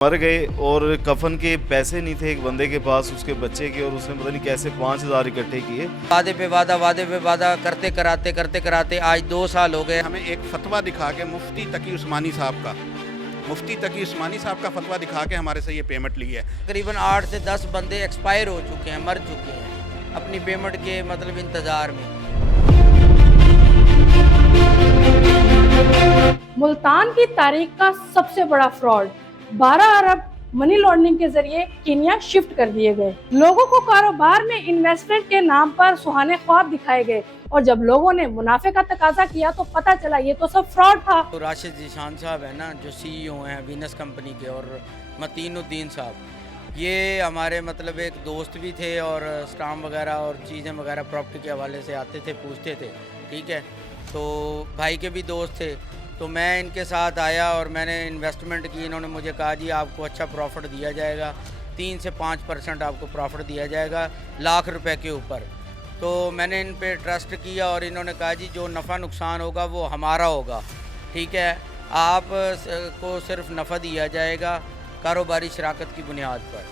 मर गए और कफन के पैसे नहीं थे एक बंदे के पास उसके बच्चे के, और उसने पता नहीं कैसे 5,000 इकट्ठे किए। वादे पे वादा करते कराते आज 2 साल हो गए। हमें एक फतवा दिखा के मुफ्ती तकी उस्मानी साहब का फतवा दिखा के हमारे से ये पेमेंट ली है। तकरीबन 8 से 10 बंदे एक्सपायर हो चुके हैं, मर चुके हैं अपनी पेमेंट के मतलब इंतज़ार में। मुल्तान की तारीख का सबसे बड़ा फ्रॉड 12 अरब मनी लॉन्ड्रिंग के जरिए केन्या शिफ्ट कर दिए गए। लोगों को कारोबार में इन्वेस्टमेंट के नाम पर सुहाने ख्वाब दिखाए गए और जब लोगों ने मुनाफे का तकाजा किया तो पता चला ये तो सब फ्रॉड था। तो राशिद जीशान साहब है ना, जो CEO हैं वीनस कंपनी के, और मतीनुद्दीन साहब, ये हमारे मतलब एक दोस्त भी थे और स्टाम्प वगैरह और चीज़ें वगैरह प्रॉपर्टी के हवाले से आते थे, पूछते थे, ठीक है। तो भाई के भी दोस्त थे, तो मैं इनके साथ आया और मैंने इन्वेस्टमेंट की। इन्होंने मुझे कहा जी आपको अच्छा प्रॉफिट दिया जाएगा, 3 से 5% आपको प्रॉफिट दिया जाएगा लाख रुपए के ऊपर। तो मैंने इन पे ट्रस्ट किया और इन्होंने कहा जी जो नफ़ा नुकसान होगा वो हमारा होगा, ठीक है, आप को सिर्फ नफ़ा दिया जाएगा कारोबारी शराकत की बुनियाद पर।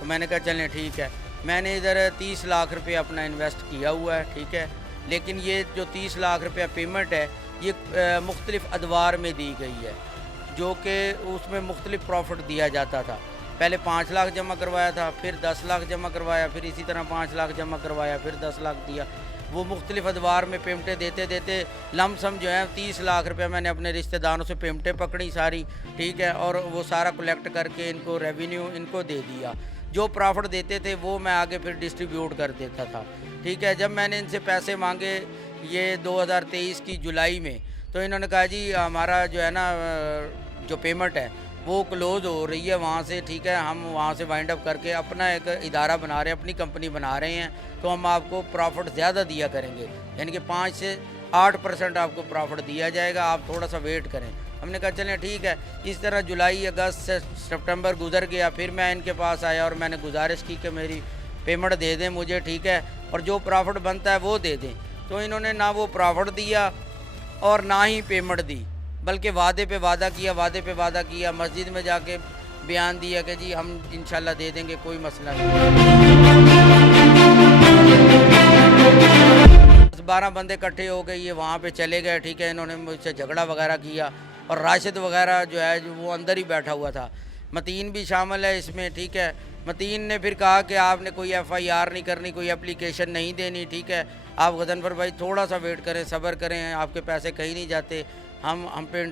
तो मैंने कहा चलें ठीक है। मैंने इधर 30 लाख रुपये अपना इन्वेस्ट किया हुआ है, ठीक है, लेकिन ये जो 30 लाख रुपया पेमेंट है ये मुख्तलिफ़ अदवार में दी गई है, जो कि उसमें मुख्तलिफ़ प्रॉफिट दिया जाता था। पहले 5 लाख जमा करवाया था, फिर 10 लाख जमा करवाया, फिर इसी तरह 5 लाख जमा करवाया, फिर 10 लाख दिया। वो मुख्तलिफ़ अदवार में पेमेंटें देते देते लमसम जो है 30 लाख रुपया मैंने अपने रिश्तेदारों से पेमेंटें पकड़ी सारी, ठीक है, और वो सारा कलेक्ट करके इनको रेवेन्यू इनको दे दिया। जो प्रॉफिट देते थे वो मैं आगे फिर डिस्ट्रीब्यूट कर देता था, ठीक है। जब मैंने इनसे पैसे मांगे ये 2023 की जुलाई में, तो इन्होंने कहा जी हमारा जो है ना जो पेमेंट है वो क्लोज़ हो रही है वहाँ से, ठीक है, हम वहाँ से वाइंड अप करके अपना एक इदारा बना रहे हैं, अपनी कंपनी बना रहे हैं, तो हम आपको प्रॉफिट ज़्यादा दिया करेंगे, यानी कि 5 से 8% आपको प्रॉफिट दिया जाएगा, आप थोड़ा सा वेट करें। हमने कहा चलें ठीक है। इस तरह जुलाई, अगस्त से सितंबर गुजर गया। फिर मैं इनके पास आया और मैंने गुजारिश की कि मेरी पेमेंट दे दें मुझे, ठीक है, और जो प्रॉफिट बनता है वो दे दें। तो इन्होंने ना वो प्रॉफिट दिया और ना ही पेमेंट दी, बल्कि वादे पे वादा किया, मस्जिद में जाके बयान दिया कि जी हम इंशाल्लाह दे देंगे, कोई मसला नहीं। 12 बंदे इकट्ठे हो गए, ये वहाँ पे चले गए, ठीक है। इन्होंने मुझसे झगड़ा वगैरह किया और राशिद वगैरह जो है जो वो अंदर ही बैठा हुआ था। मतीन भी शामिल है इसमें, ठीक है। मतीन ने फिर कहा कि आपने कोई FIR नहीं करनी, कोई एप्लीकेशन नहीं देनी, ठीक है, आप गजनफर भाई थोड़ा सा वेट करें, सब्र करें, आपके पैसे कहीं नहीं जाते, हम पे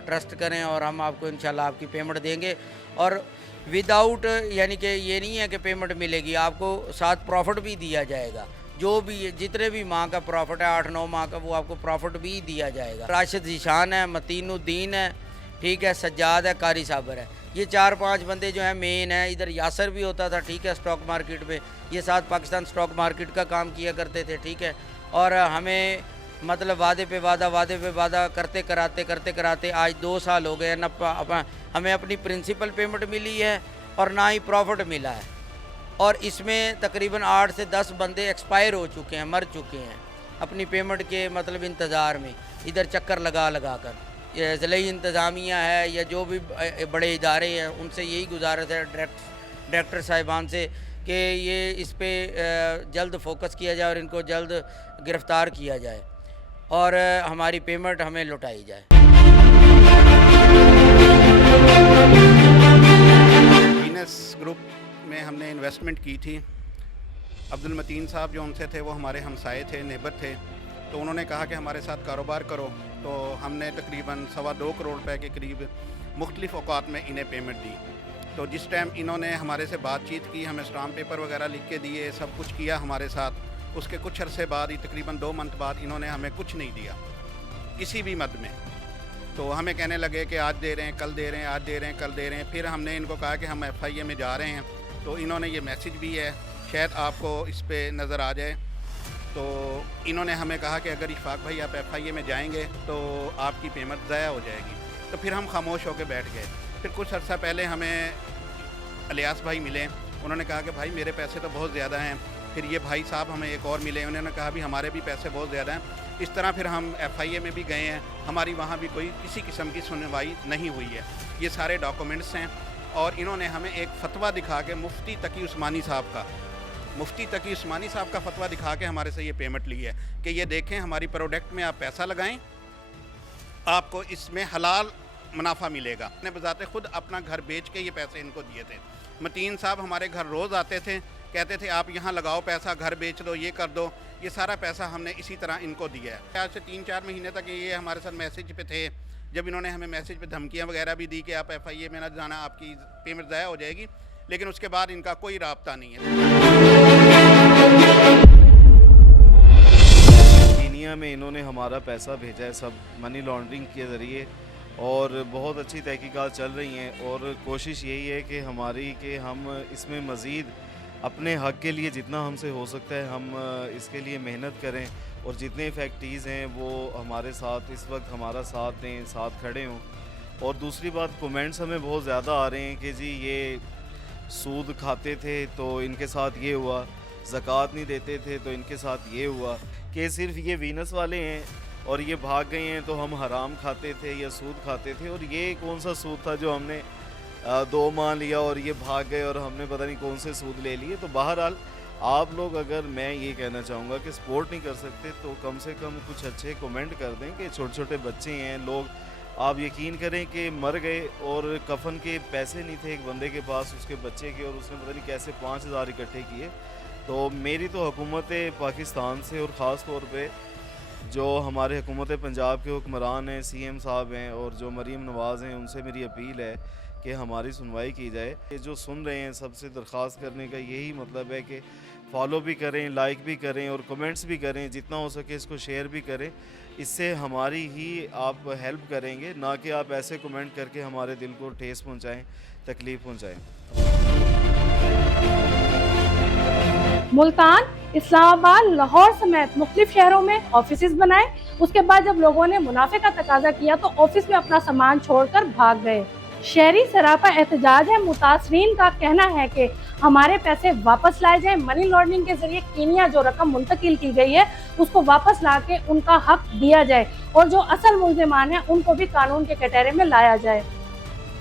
ट्रस्ट करें और हम आपको इंशाल्लाह आपकी पेमेंट देंगे। और विदाउट, यानी कि ये नहीं है कि पेमेंट मिलेगी, आपको साथ प्रॉफिट भी दिया जाएगा, जो भी जितने भी माह का प्रॉफिट है 8-9 माह का, वो आपको प्रॉफिट भी दिया जाएगा। राशिद जीशान है, मतीनुद्दीन है, ठीक है, सज्जाद है, कारी साबर है, ये 4-5 बंदे जो हैं मेन है। इधर यासर भी होता था, ठीक है, स्टॉक मार्केट में, ये साथ पाकिस्तान स्टॉक मार्केट का काम किया करते थे, ठीक है। और हमें मतलब वादे पे वादा करते कराते आज 2 साल हो गए, न हमें अपनी प्रिंसिपल पेमेंट मिली है और ना ही प्रॉफिट मिला है। और इसमें तकरीबन 8 से 10 बंदे एक्सपायर हो चुके हैं, मर चुके हैं अपनी पेमेंट के मतलब इंतज़ार में, इधर चक्कर लगा कर। ये ज़िले इंतज़ामिया है या जो भी बड़े इदारे हैं, उनसे यही गुजारिश है डायरेक्टर साहिबान से कि ये इस पे जल्द फोकस किया जाए और इनको जल्द गिरफ़्तार किया जाए और हमारी पेमेंट हमें लौटाई जाए। वीनस ग्रुप में हमने इन्वेस्टमेंट की थी। अब्दुल मतीन साहब जो उनसे थे वो हमारे हमसाए थे, नेबर थे, तो उन्होंने कहा कि हमारे साथ कारोबार करो। तो हमने तकरीबन 2.25 करोड़ रुपए के करीब मुख्तलिफ़ औकात में इन्हें पेमेंट दी। तो जिस टाइम इन्होंने हमारे से बातचीत की, हमें स्टाम्प पेपर वगैरह लिख के दिए, सब कुछ किया हमारे साथ, उसके कुछ अरसे बाद ही तकरीबन 2 मंथ बाद इन्होंने हमें कुछ नहीं दिया किसी भी मद में। तो हमें कहने लगे कि आज दे रहे हैं, कल दे रहे हैं, आज दे रहे हैं, कल दे रहे हैं। फिर हमने इनको कहा कि हम FIA में जा रहे हैं, तो इन्होंने ये मैसेज भी है, शायद आपको इस पर नज़र आ जाए। तो इन्होंने हमें कहा कि अगर इशफाक भाई आप FIA में जाएंगे तो आपकी पेमेंट ज़ाया हो जाएगी। तो फिर हम खामोश होकर बैठ गए। फिर कुछ अर्सा पहले हमें अलियास भाई मिले, उन्होंने कहा कि भाई मेरे पैसे तो बहुत ज़्यादा हैं। फिर ये भाई साहब हमें एक और मिले, उन्होंने कहा भी हमारे भी पैसे बहुत ज़्यादा हैं। इस तरह फिर हम FIA में भी गए हैं, हमारी वहाँ भी कोई किसी किस्म की सुनवाई नहीं हुई है। ये सारे डॉक्यूमेंट्स हैं और इन्होंने हमें एक फतवा दिखा के मुफ्ती तकी उस्मानी साहब का फतवा दिखा के हमारे से ये पेमेंट ली है कि ये देखें हमारी प्रोडक्ट में आप पैसा लगाएं, आपको इसमें हलाल मुनाफा मिलेगा। ने बजाते खुद अपना घर बेच के ये पैसे इनको दिए थे। मतीन साहब हमारे घर रोज़ आते थे, कहते थे आप यहाँ लगाओ पैसा, घर बेच दो, ये कर दो। ये सारा पैसा हमने इसी तरह इनको दिया है। आज से 3-4 महीने तक ये हमारे साथ मैसेज पे थे। जब इन्होंने हमें मैसेज पे धमकियाँ वगैरह भी दी कि आप FIA में ना जाना, आपकी पेमेंट ज़ाया हो जाएगी, लेकिन उसके बाद इनका कोई राब्ता नहीं है। कीनिया में इन्होंने हमारा पैसा भेजा है सब मनी लॉन्ड्रिंग के ज़रिए, और बहुत अच्छी तहकीकात चल रही हैं, और कोशिश यही है कि हमारी कि हम इसमें मज़ीद अपने हक़ के लिए जितना हमसे हो सकता है हम इसके लिए मेहनत करें, और जितने फैक्ट्रीज़ हैं वो हमारे साथ इस वक्त हमारा साथ दें, साथ खड़े हों। और दूसरी बात, कमेंट्स हमें बहुत ज़्यादा आ रहे हैं कि जी ये सूद खाते थे तो इनके साथ ये हुआ, ज़कात नहीं देते थे तो इनके साथ ये हुआ, कि सिर्फ ये वीनस वाले हैं और ये भाग गए हैं तो हम हराम खाते थे या सूद खाते थे। और ये कौन सा सूद था जो हमने 2 माह लिया और ये भाग गए और हमने पता नहीं कौन से सूद ले लिए। तो बहरहाल आप लोग, अगर मैं ये कहना चाहूँगा कि सपोर्ट नहीं कर सकते तो कम से कम कुछ अच्छे कमेंट कर दें कि छोटे छोटे बच्चे हैं लोग। आप यकीन करें कि मर गए और कफन के पैसे नहीं थे एक बंदे के पास, उसके बच्चे के, और उसने पता नहीं कैसे 5000 इकट्ठे किए। तो मेरी तो हुकूमत पाकिस्तान से, और ख़ास तौर पे जो हमारे हुकूमत पंजाब के हुक्मरान हैं, CM साहब हैं और जो मरीम नवाज़ हैं, उनसे मेरी अपील है कि हमारी सुनवाई की जाए। ये जो सुन रहे हैं सबसे दरख्वास्त करने का यही मतलब है कि फॉलो भी करें, लाइक भी करें और कमेंट्स भी करें, जितना हो सके इसको शेयर भी करें। इससे हमारी ही आप हेल्प करेंगे, ना कि आप ऐसे कमेंट करके हमारे दिल को ठेस पहुँचाएँ, तकलीफ़ पहुँचाएँ। मुल्तान, इस्लामाबाद, लाहौर समेत मुख्तलिफ शहरों में ऑफिसेज बनाए। उसके बाद जब लोगों ने मुनाफे का तकाजा किया तो ऑफिस में अपना सामान छोड़कर भाग गए। शहरी सरापा एहतजाज है। मुतासरीन का कहना है कि हमारे पैसे वापस लाए जाएं। मनी लॉन्ड्रिंग के जरिए कीनिया जो रकम मुंतकिल की गई है उसको वापस ला के उनका हक दिया जाए, और जो असल मुल्जिमान हैं उनको भी कानून के कटहरे में लाया जाए।